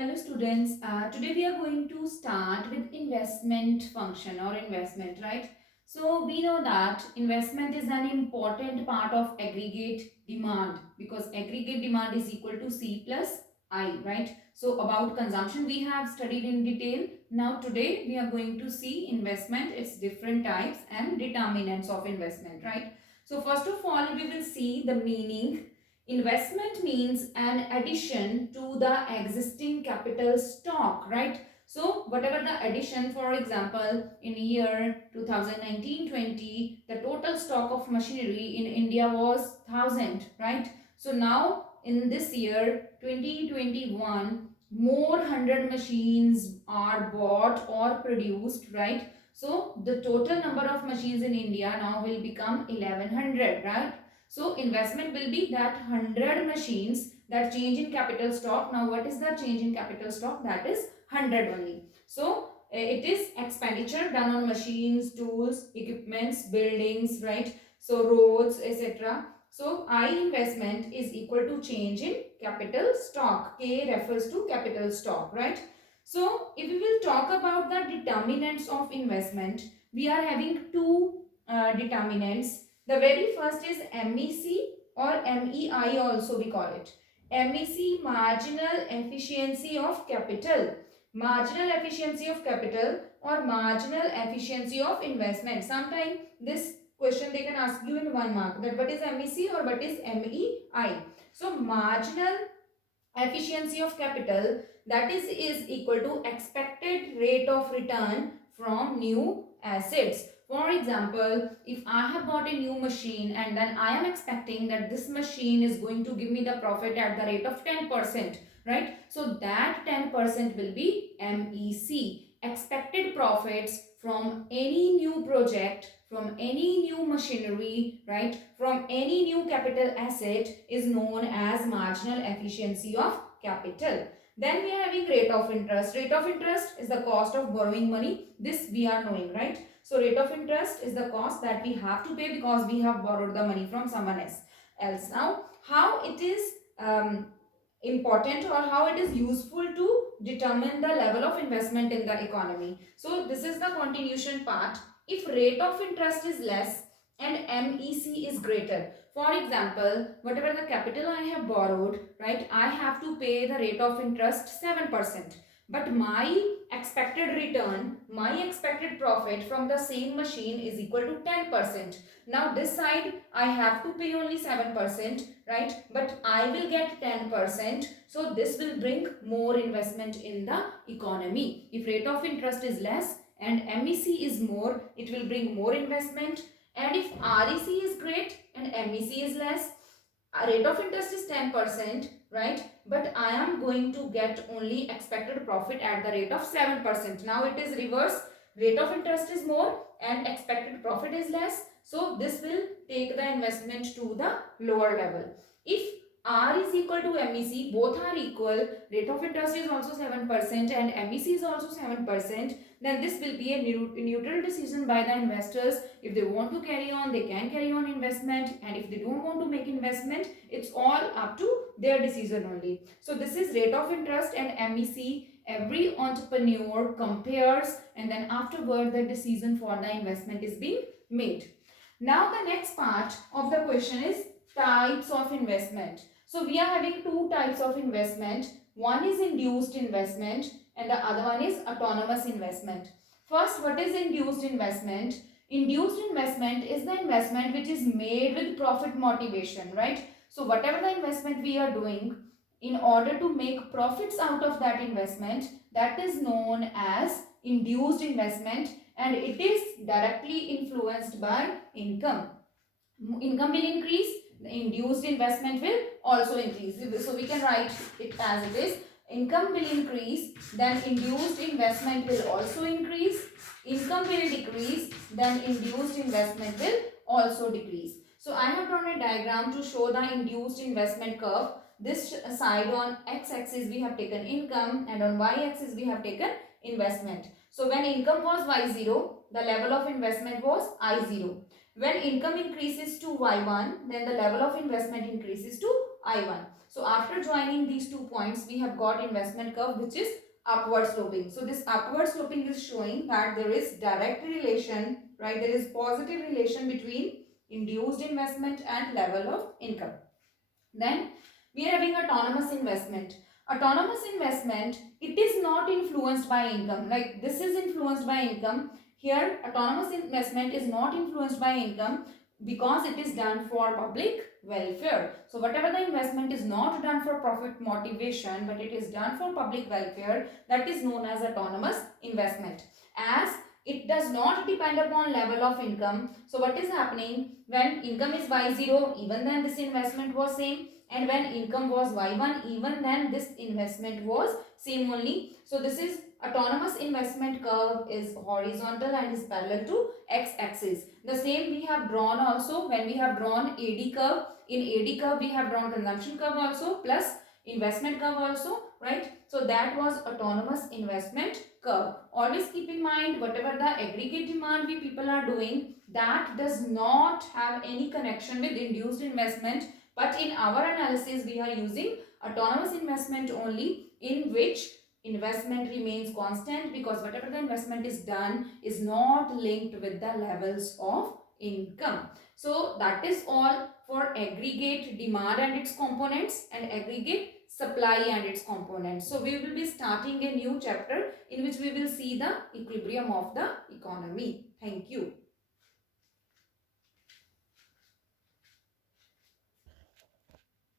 Hello students, today we are going to start with investment function or investment, right? So we know that investment is an important part of aggregate demand because aggregate demand is equal to C plus I, right? So about consumption we have studied in detail. Now today we are going to see investment, its different types and determinants of investment, right? So first of all we will see the meaning. Investment means an addition to the existing capital stock, right? So whatever the addition, for example, in year 2019-20, the total stock of machinery in India was 1000, right? So now in this year 2021, more 100 machines are bought or produced, right? So the total number of machines in India now will become 1100, right? So investment will be that 100 machines that change in capital stock. Now what is the change in capital stock? That is 100 only. So it is expenditure done on machines, tools, equipments, buildings, right? So roads, etc. So I investment is equal to change in capital stock. K refers to capital stock, right? So if we will talk about the determinants of investment, we are having two determinants. The very first is MEC or MEI also we call it. MEC, marginal efficiency of capital. Marginal efficiency of capital or marginal efficiency of investment. Sometimes this question they can ask you in 1 mark that what is MEC or what is MEI. So marginal efficiency of capital, that is equal to expected rate of return from new assets. For example, if I have bought a new machine and then I am expecting that this machine is going to give me the profit at the rate of 10%, right? So that 10% will be MEC, expected profits from any new project, from any new machinery, right, from any new capital asset is known as marginal efficiency of capital. Then we are having rate of interest. Rate of interest is the cost of borrowing money. This we are knowing, right? So rate of interest is the cost that we have to pay because we have borrowed the money from someone else. Now how it is important or how it is useful to determine the level of investment in the economy. So this is the continuation part. If rate of interest is less and MEC is greater, for example, whatever the capital I have borrowed, right, I have to pay the rate of interest 7%. But my expected return, my expected profit from the same machine is equal to 10%. Now this side I have to pay only 7%, right? But I will get 10%. So this will bring more investment in the economy. If rate of interest is less and MEC is more, it will bring more investment. And if REC is great and MEC is less, rate of interest is 10%, right? But I am going to get only expected profit at the rate of 7%. Now it is reverse. Rate of interest is more and expected profit is less. So this will take the investment to the lower level. If R is equal to MEC, both are equal, rate of interest is also 7% and MEC is also 7%, then this will be a neutral decision by the investors. If they want to carry on, they can carry on investment, and if they don't want to make investment, it's all up to their decision only. So this is rate of interest and MEC. Every entrepreneur compares and then afterward the decision for the investment is being made. Now the next part of the question is types of investment. So we are having two types of investment. One is induced investment and the other one is autonomous investment. First, what is induced investment? Induced investment is the investment which is made with profit motivation, right? So whatever the investment we are doing, in order to make profits out of that investment, that is known as induced investment, and it is directly influenced by income. Income will increase, the induced investment will also increase. So we can write it as it is. Income will increase, then induced investment will also increase. Income will decrease, then induced investment will also decrease. So I have drawn a diagram to show the induced investment curve. This side on x-axis we have taken income and on y-axis we have taken investment. So when income was y0, the level of investment was I0. When income increases to y1, then the level of investment increases to I1. So after joining these 2 points, we have got investment curve which is upward sloping. So this upward sloping is showing that there is direct relation, right? There is positive relation between induced investment and level of income. Then we are having autonomous investment. Autonomous investment, it is not influenced by income. Like this is influenced by income. Here autonomous investment is not influenced by income because it is done for public welfare. So whatever the investment is not done for profit motivation but it is done for public welfare, that is known as autonomous investment. As it does not depend upon level of income. So what is happening, when income is y0, even then this investment was same, and when income was y1, even then this investment was same only. So this is autonomous investment curve is horizontal and is parallel to x-axis. The same we have drawn also when we have drawn AD curve. In AD curve we have drawn consumption curve also plus investment curve also, right? So that was autonomous investment curve. Always keep in mind, whatever the aggregate demand we people are doing, that does not have any connection with induced investment, but in our analysis we are using autonomous investment only, in which investment remains constant because whatever the investment is done is not linked with the levels of income. So that is all for aggregate demand and its components and aggregate supply and its components. So we will be starting a new chapter in which we will see the equilibrium of the economy. Thank you.